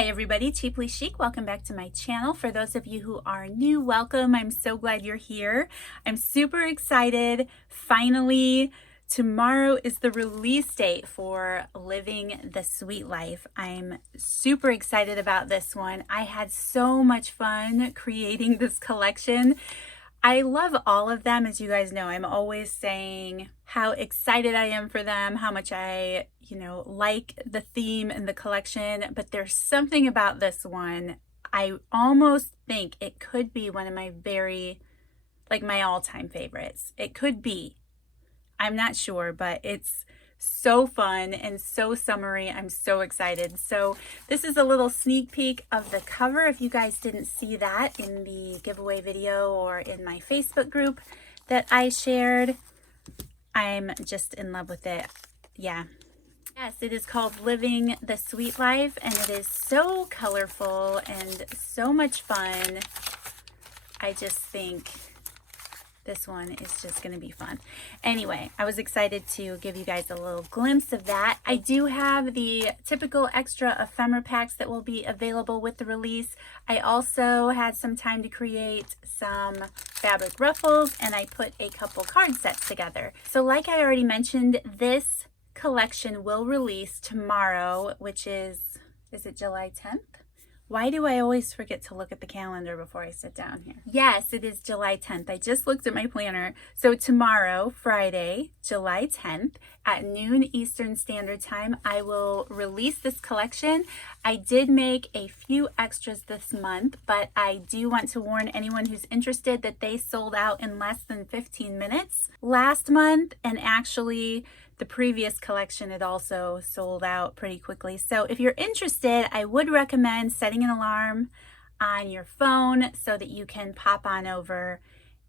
Hi everybody, Cheaply Chic. Welcome back to my channel. For those of you who are new, welcome. I'm so glad you're here. I'm super excited. Finally, tomorrow is the release date for Living the Sweet Life. I'm super excited about this one. I had so much fun creating this collection. I love all of them. As you guys know, I'm always saying how excited I am for them, how much I, like the theme and the collection, but there's something about this one. I almost think it could be one of my my all-time favorites. It could be. I'm not sure, but it's so fun and so summery. I'm so excited. So this is a little sneak peek of the cover. If you guys didn't see that in the giveaway video or in my Facebook group that I shared, I'm just in love with it. Yeah. Yes, it is called Living the Sweet Life, and it is so colorful and so much fun. I just think this one is just going to be fun. Anyway, I was excited to give you guys a little glimpse of that. I do have the typical extra ephemera packs that will be available with the release. I also had some time to create some fabric ruffles, and I put a couple card sets together. So like I already mentioned, this collection will release tomorrow, which is it July 10th? Why do I always forget to look at the calendar before I sit down here? Yes, it is July 10th. I just looked at my planner. So tomorrow, Friday, July 10th at noon Eastern Standard Time, I will release this collection. I did make a few extras this month, but I do want to warn anyone who's interested that they sold out in less than 15 minutes last month, and actually the previous collection had also sold out pretty quickly. So if you're interested, I would recommend setting an alarm on your phone so that you can pop on over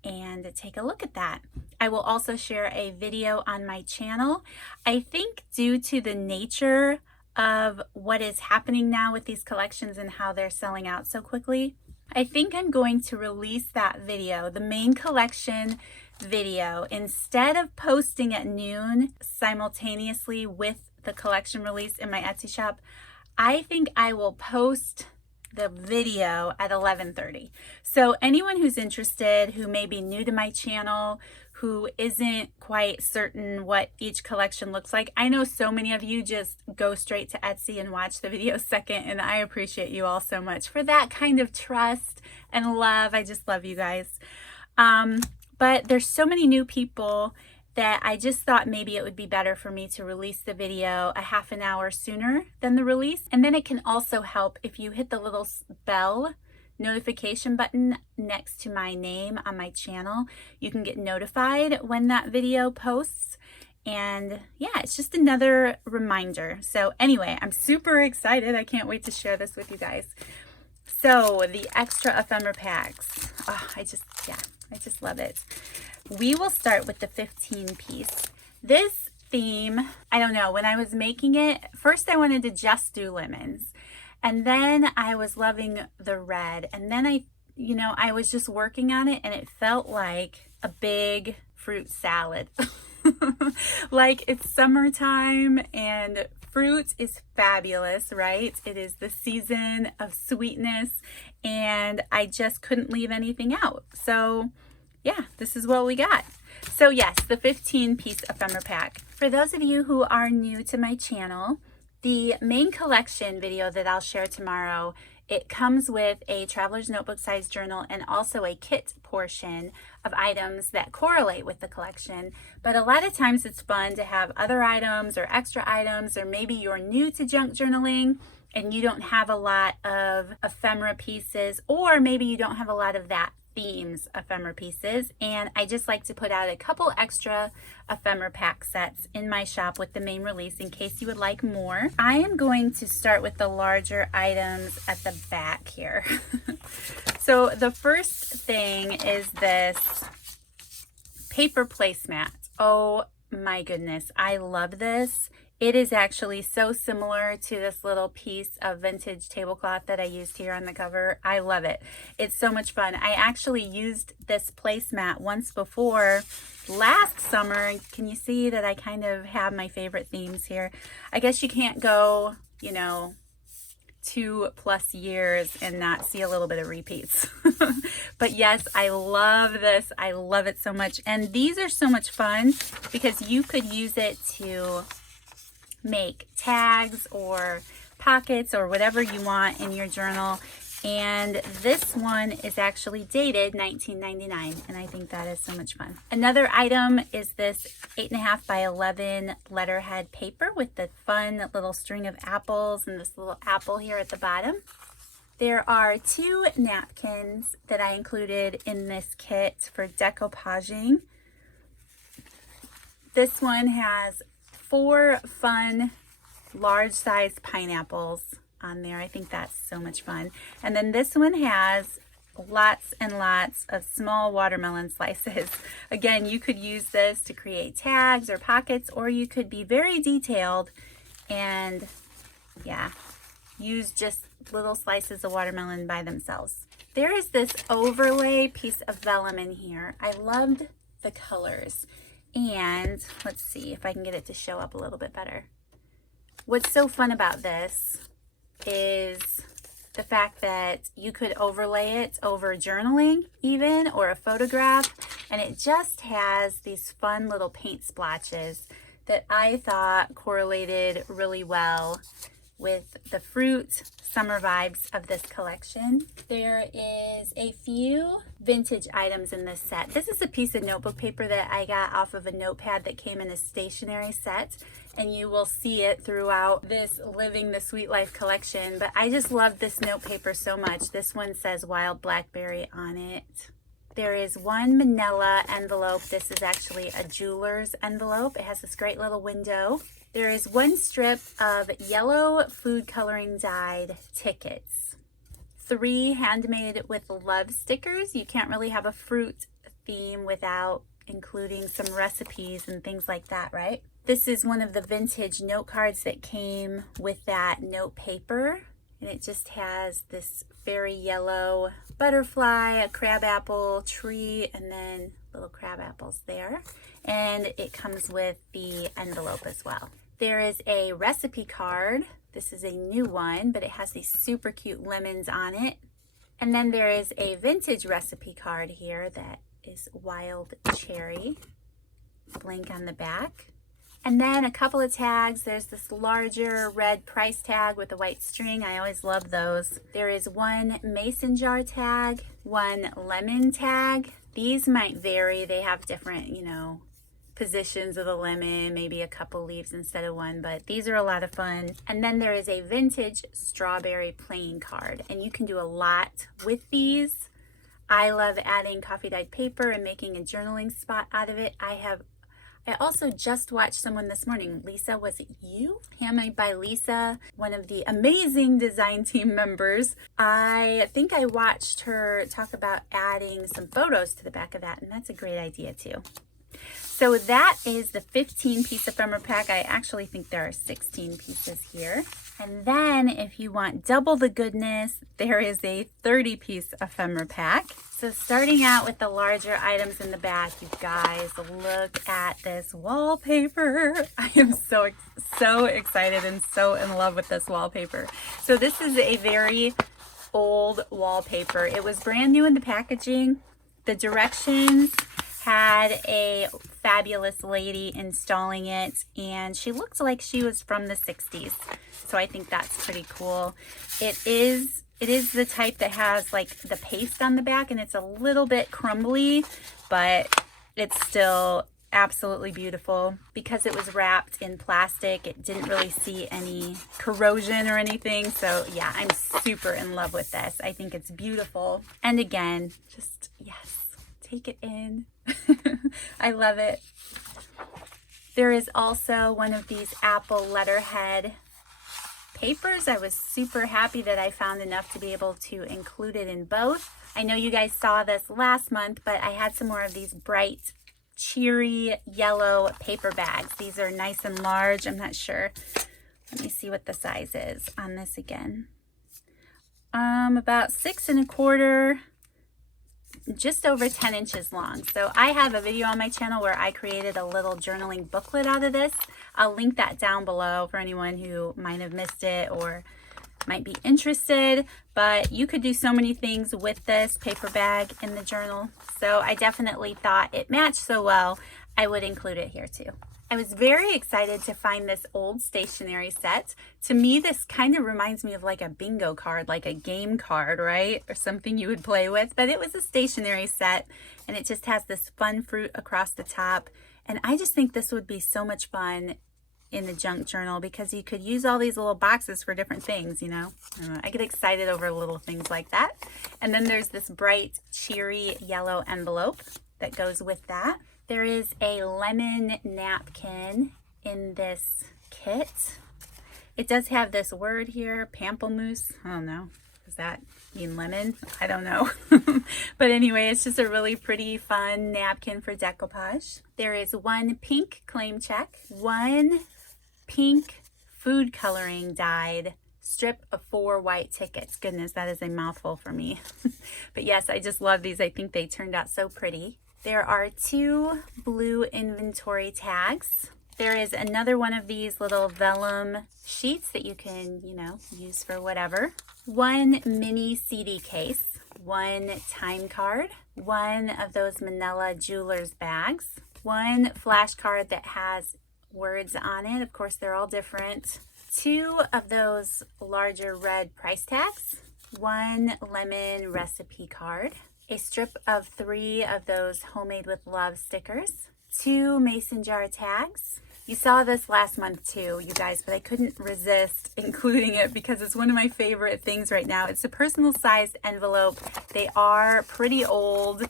and take a look at that. I will also share a video on my channel. I think due to the nature of what is happening now with these collections and how they're selling out so quickly, I think I'm going to release that video, the main collection video, instead of posting at noon simultaneously with the collection release in my Etsy shop. I think I will post the video at 11:30. So anyone who's interested, who may be new to my channel, who isn't quite certain what each collection looks like, I know so many of you just go straight to Etsy and watch the video second, and I appreciate you all so much for that kind of trust and love. I just love you guys. But there's so many new people that I just thought maybe it would be better for me to release the video a half an hour sooner than the release. And then it can also help if you hit the little bell notification button next to my name on my channel. You can get notified when that video posts. And yeah, it's just another reminder. So anyway, I'm super excited. I can't wait to share this with you guys. So the extra ephemera packs. Oh, I just love it. We will start with the 15 piece. This theme, I don't know, when I was making it, first I wanted to just do lemons. And then I was loving the red. And then I was just working on it, and it felt like a big fruit salad. Like it's summertime and fruit is fabulous, right? It is the season of sweetness, and I just couldn't leave anything out. So yeah, this is what we got. So yes, the 15 piece ephemera pack. For those of you who are new to my channel, the main collection video that I'll share tomorrow, it comes with a traveler's notebook size journal and also a kit portion of items that correlate with the collection. But a lot of times it's fun to have other items or extra items, or maybe you're new to junk journaling and you don't have a lot of ephemera pieces, or maybe you don't have a lot of that themes ephemera pieces, and I just like to put out a couple extra ephemera pack sets in my shop with the main release in case you would like more. I am going to start with the larger items at the back here. So the first thing is this paper placemat. Oh my goodness, I love this. It is actually so similar to this little piece of vintage tablecloth that I used here on the cover. I love it. It's so much fun. I actually used this placemat once before last summer. Can you see that I kind of have my favorite themes here? I guess you can't go, 2+ years and not see a little bit of repeats. But yes, I love this. I love it so much. And these are so much fun because you could use it to make tags or pockets or whatever you want in your journal. And this one is actually dated 1999, and I think that is so much fun. Another item is this 8.5 by 11 letterhead paper with the fun little string of apples and this little apple here at the bottom. There are 2 napkins that I included in this kit for decoupaging. This one has 4 fun large size pineapples on there. I think that's so much fun. And then this one has lots and lots of small watermelon slices. Again, you could use this to create tags or pockets, or you could be very detailed and use just little slices of watermelon by themselves. There is this overlay piece of vellum in here. I loved the colors, and let's see if I can get it to show up a little bit better. What's so fun about this is the fact that you could overlay it over journaling even, or a photograph, and it just has these fun little paint splotches that I thought correlated really well with the fruit summer vibes of this collection. There is a few vintage items in this set. This is a piece of notebook paper that I got off of a notepad that came in a stationery set, and you will see it throughout this Living the Sweet Life collection. But I just love this note paper so much. This one says Wild Blackberry on it. There is one manila envelope. This is actually a jeweler's envelope. It has this great little window. There is one strip of yellow food coloring dyed tickets. 3 handmade with love stickers. You can't really have a fruit theme without including some recipes and things like that, right? This is one of the vintage note cards that came with that note paper, and it just has this very yellow butterfly, a crabapple tree, and then little crab apples there. And it comes with the envelope as well. There is a recipe card. This is a new one, but it has these super cute lemons on it. And then there is a vintage recipe card here that is wild cherry, blank on the back. And then a couple of tags. There's this larger red price tag with a white string. I always love those. There is one mason jar tag, one lemon tag. These might vary. They have different, positions of the lemon, maybe a couple leaves instead of one, but these are a lot of fun. And then there is a vintage strawberry playing card, and you can do a lot with these. I love adding coffee dyed paper and making a journaling spot out of it. I also just watched someone this morning, Lisa, was it you? Handmade by Lisa, one of the amazing design team members. I think I watched her talk about adding some photos to the back of that, and that's a great idea too. So that is the 15-piece ephemera pack. I actually think there are 16 pieces here. And then if you want double the goodness, there is a 30-piece ephemera pack. So starting out with the larger items in the back, you guys, look at this wallpaper. I am so excited and so in love with this wallpaper. So this is a very old wallpaper. It was brand new in the packaging. The directions had a fabulous lady installing it, and she looked like she was from the 60s. So I think that's pretty cool. It is the type that has like the paste on the back, and it's a little bit crumbly, but it's still absolutely beautiful. Because it was wrapped in plastic, it didn't really see any corrosion or anything. So yeah, I'm super in love with this. I think it's beautiful. And again, just yes, take it in. I love it. There is also one of these apple letterhead papers. I was super happy that I found enough to be able to include it in both. I know you guys saw this last month, but I had some more of these bright, cheery yellow paper bags. These are nice and large. I'm not sure. Let me see what the size is on this again. About 6 1/4, just over 10 inches long. So I have a video on my channel where I created a little journaling booklet out of this. I'll link that down below for anyone who might have missed it or might be interested, but you could do so many things with this paper bag in the journal. So I definitely thought it matched so well, I would include it here too. I was very excited to find this old stationery set. To me, this kind of reminds me of like a bingo card, like a game card, right? Or something you would play with, but it was a stationery set and it just has this fun fruit across the top. And I just think this would be so much fun in the junk journal because you could use all these little boxes for different things, you know. I get excited over little things like that. And then there's this bright, cheery yellow envelope that goes with that. There is a lemon napkin in this kit. It does have this word here, pamplemousse. I don't know. Does that mean lemon? I don't know. But anyway, it's just a really pretty, fun napkin for decoupage. There is one pink claim check, one pink food coloring dyed strip of 4 white tickets. Goodness, that is a mouthful for me. But yes, I just love these. I think they turned out so pretty. There are 2 blue inventory tags. There is another one of these little vellum sheets that you can, you know, use for whatever. 1 mini CD case, 1 time card, 1 of those manila jeweler's bags, 1 flashcard that has words on it. Of course, they're all different. 2 of those larger red price tags, 1 lemon recipe card, a strip of 3 of those homemade with love stickers, 2 mason jar tags. You saw this last month too, you guys, but I couldn't resist including it because it's one of my favorite things right now. It's a personal sized envelope. They are pretty old,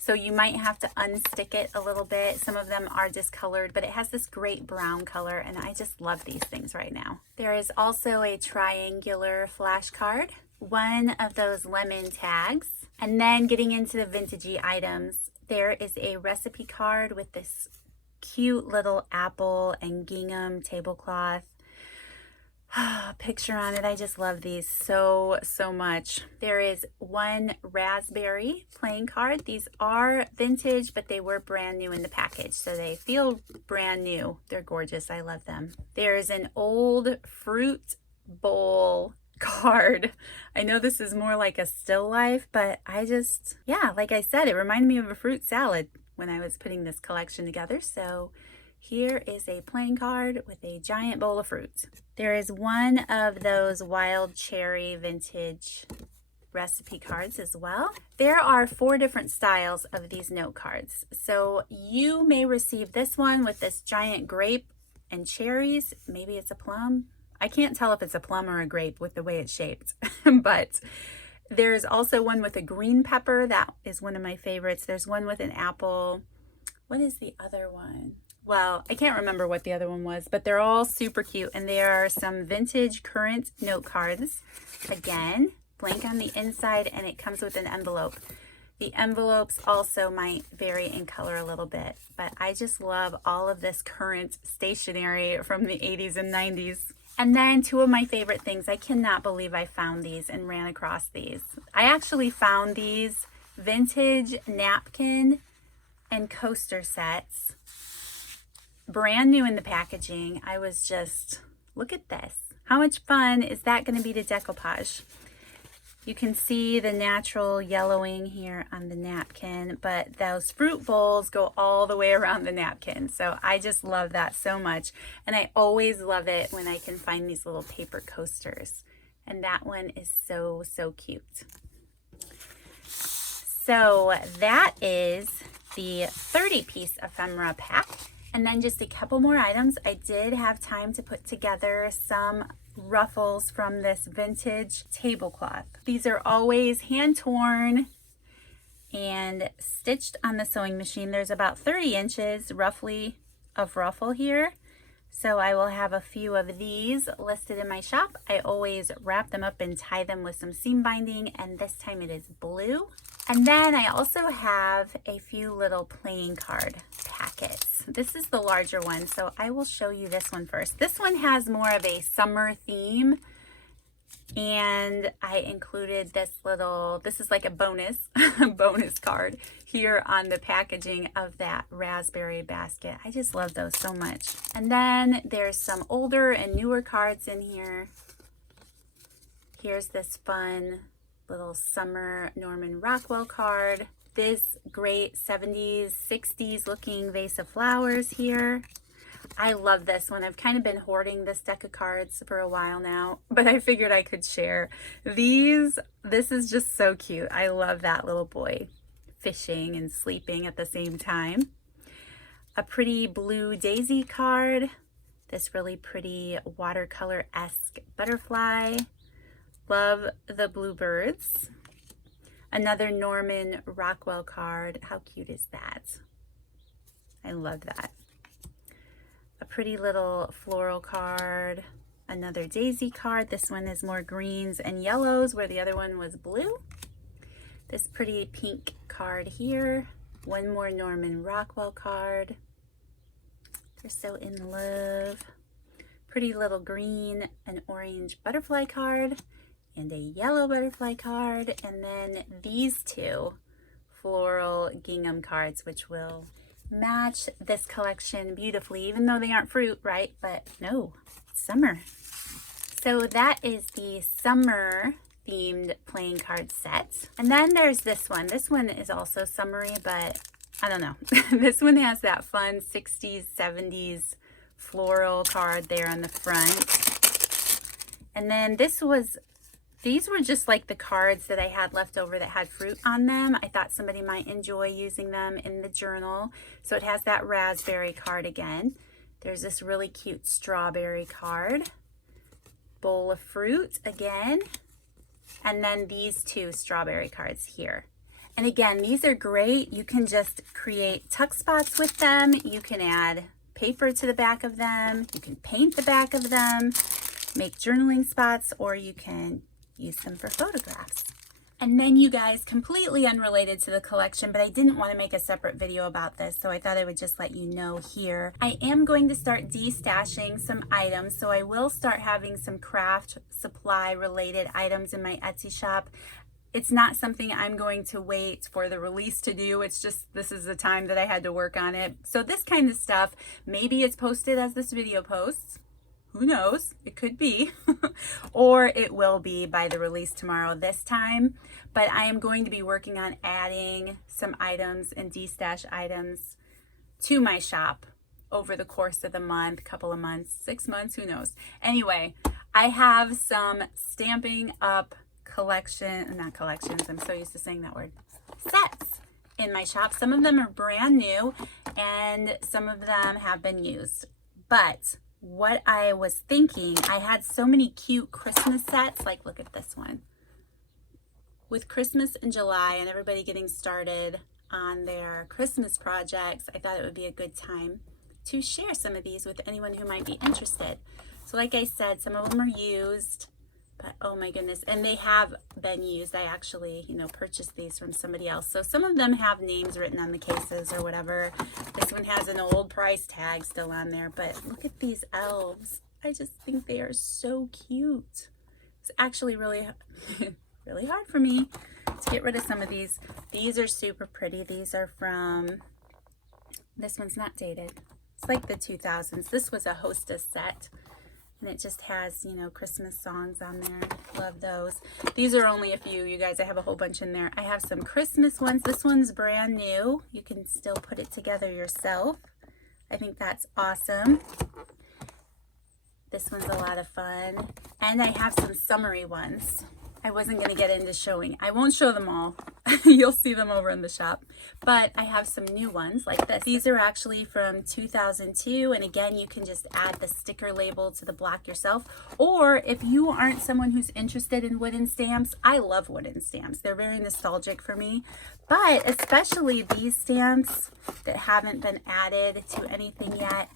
so you might have to unstick it a little bit. Some of them are discolored, but it has this great brown color, and I just love these things right now. There is also a triangular flashcard, 1 of those lemon tags, and then getting into the vintagey items, there is a recipe card with this cute little apple and gingham tablecloth picture on it. I just love these so much. There is 1 raspberry playing card. These are vintage, but they were brand new in the package, so they feel brand new. They're gorgeous. I love them. There's an old fruit bowl card. I know this is more like a still life, but I just, yeah, like I said, it reminded me of a fruit salad when I was putting this collection together. So here is a playing card with a giant bowl of fruit. There is 1 of those wild cherry vintage recipe cards as well. There are 4 different styles of these note cards. So you may receive this one with this giant grape and cherries. Maybe it's a plum. I can't tell if it's a plum or a grape with the way it's shaped, but there's also one with a green pepper. That is one of my favorites. There's one with an apple. What is the other one? Well, I can't remember what the other one was, but they're all super cute. And there are some vintage current note cards. Again, blank on the inside, and it comes with an envelope. The envelopes also might vary in color a little bit, but I just love all of this current stationery from the 80s and 90s. And then 2 of my favorite things. I cannot believe I found these and ran across these. I actually found these vintage napkin and coaster sets, brand new in the packaging. I was just, look at this. How much fun is that going to be to decoupage? You can see the natural yellowing here on the napkin, but those fruit bowls go all the way around the napkin. So I just love that so much. And I always love it when I can find these little paper coasters. And that one is so cute. So that is the 30-piece ephemera pack. And then just a couple more items. I did have time to put together some ruffles from this vintage tablecloth. These are always hand torn and stitched on the sewing machine. There's about 30 inches roughly of ruffle here. So I will have a few of these listed in my shop. I always wrap them up and tie them with some seam binding, and this time it is blue. And then I also have a few little playing card packets. This is the larger one, so I will show you this one first. This one has more of a summer theme, and I included this little, this is like a bonus card here on the packaging of that raspberry basket. I just love those so much. And then there's some older and newer cards in here. Here's this fun little summer Norman Rockwell card. This great 70s, 60s looking vase of flowers here. I love this one. I've kind of been hoarding this deck of cards for a while now, but I figured I could share these. This is just so cute. I love that little boy fishing and sleeping at the same time. A pretty blue daisy card. This really pretty watercolor-esque butterfly. Love the bluebirds. Another Norman Rockwell card. How cute is that? I love that. A pretty little floral card. Another daisy card. This one is more greens and yellows where the other one was blue. This pretty pink card here. One more Norman Rockwell card. They're so in love. Pretty little green and orange butterfly card. And a yellow butterfly card, and then these two floral gingham cards, which will match this collection beautifully, even though they aren't fruit, right? But no, it's summer. So that is the summer themed playing card set. And then there's this one. This one is also summery, but I don't know. This one has that fun 60s, 70s floral card there on the front. And then these were just like the cards that I had left over that had fruit on them. I thought somebody might enjoy using them in the journal. So it has that raspberry card again. There's this really cute strawberry card. Bowl of fruit again. And then these two strawberry cards here. And again, these are great. You can just create tuck spots with them. You can add paper to the back of them. You can paint the back of them, make journaling spots, or you can use them for photographs. And then you guys, completely unrelated to the collection, but I didn't want to make a separate video about this, so I thought I would just let you know here. I am going to start destashing some items, so I will start having some craft supply related items in my Etsy shop. It's not something I'm going to wait for the release to do. It's just, this is the time that I had to work on it. So this kind of stuff, maybe it's posted as this video posts. Who knows? It could be. Or it will be by the release tomorrow this time. But I am going to be working on adding some items and destash items to my shop over the course of the month, couple of months, 6 months, who knows. Anyway, I have some Stampin' Up! Not collections, I'm so used to saying that word, sets in my shop. Some of them are brand new and some of them have been used. But what I was thinking, I had so many cute Christmas sets, like look at this one. With Christmas in July and everybody getting started on their Christmas projects, I thought it would be a good time to share some of these with anyone who might be interested. So like I said, some of them are used, but oh my goodness, and they have been used. I actually, purchased these from somebody else. So some of them have names written on the cases or whatever. This one has an old price tag still on there, but look at these elves. I just think they are so cute. It's actually really, really hard for me to get rid of some of these. These are super pretty. These are from, this one's not dated. It's like the 2000s. This was a Hostess set. And it just has, Christmas songs on there. Love those. These are only a few, you guys. I have a whole bunch in there. I have some Christmas ones. This one's brand new. You can still put it together yourself. I think that's awesome. This one's a lot of fun. And I have some summery ones. I wasn't going to get into showing. I won't show them all. You'll see them over in the shop. But I have some new ones like this. These are actually from 2002. And again, you can just add the sticker label to the block yourself. Or if you aren't someone who's interested in wooden stamps, I love wooden stamps. They're very nostalgic for me. But especially these stamps that haven't been added to anything yet,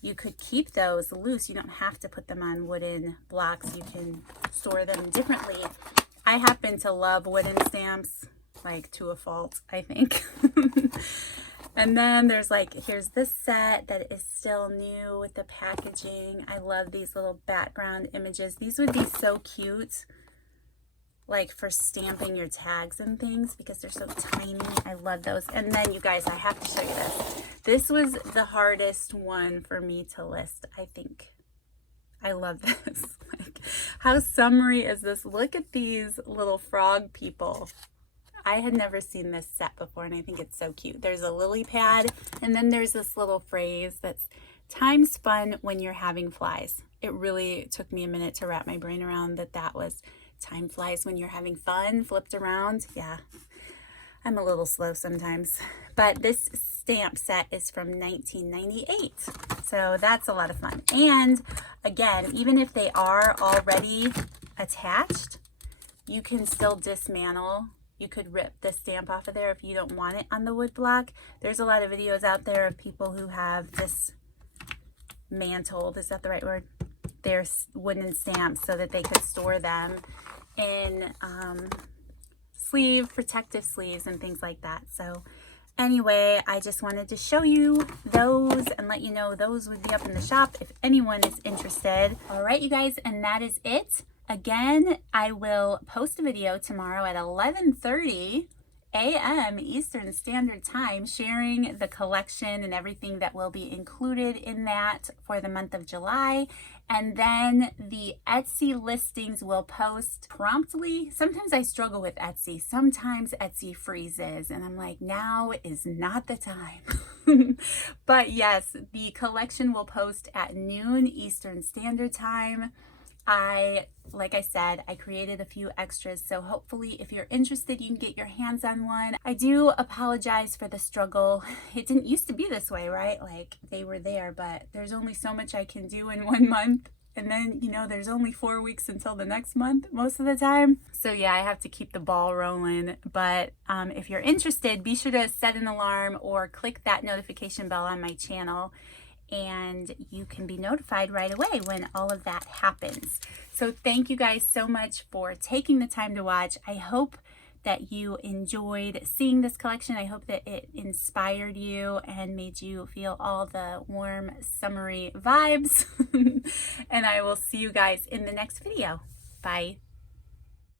you could keep those loose. You don't have to put them on wooden blocks. You can store them differently. I happen to love wooden stamps, like to a fault, I think. And then there's here's this set that is still new with the packaging. I love these little background images. These would be so cute, like for stamping your tags and things, because they're so tiny. I love those. And then you guys, I have to show you this. This was the hardest one for me to list, I think. I love this. Like, how summery is this? Look at these little frog people. I had never seen this set before, and I think it's so cute. There's a lily pad, and then there's this little phrase that's time's fun when you're having flies. It really took me a minute to wrap my brain around that was time flies when you're having fun, flipped around. Yeah, I'm a little slow sometimes. But this stamp set is from 1998. So that's a lot of fun. And again, even if they are already attached, you can still dismantle. You could rip the stamp off of there if you don't want it on the wood block. There's a lot of videos out there of people who have dismantled, is that the right word? Their wooden stamps so that they could store them in protective sleeves and things like that. So anyway, I just wanted to show you those and let you know those would be up in the shop if anyone is interested. All right, you guys, and that is it. Again, I will post a video tomorrow at 11:30 a.m. Eastern Standard Time sharing the collection and everything that will be included in that for the month of July. And then the Etsy listings will post promptly. Sometimes I struggle with Etsy. Sometimes Etsy freezes and I'm like, now is not the time. But yes, the collection will post at noon Eastern Standard Time. Like I said, I created a few extras, so hopefully if you're interested, you can get your hands on one. I do apologize for the struggle. It didn't used to be this way, right? Like, they were there, but there's only so much I can do in 1 month. And then, you know, there's only 4 weeks until the next month most of the time. So yeah, I have to keep the ball rolling. But if you're interested, be sure to set an alarm or click that notification bell on my channel, and you can be notified right away when all of that happens. So thank you guys so much for taking the time to watch. I hope that you enjoyed seeing this collection. I hope that it inspired you and made you feel all the warm, summery vibes. And I will see you guys in the next video. Bye.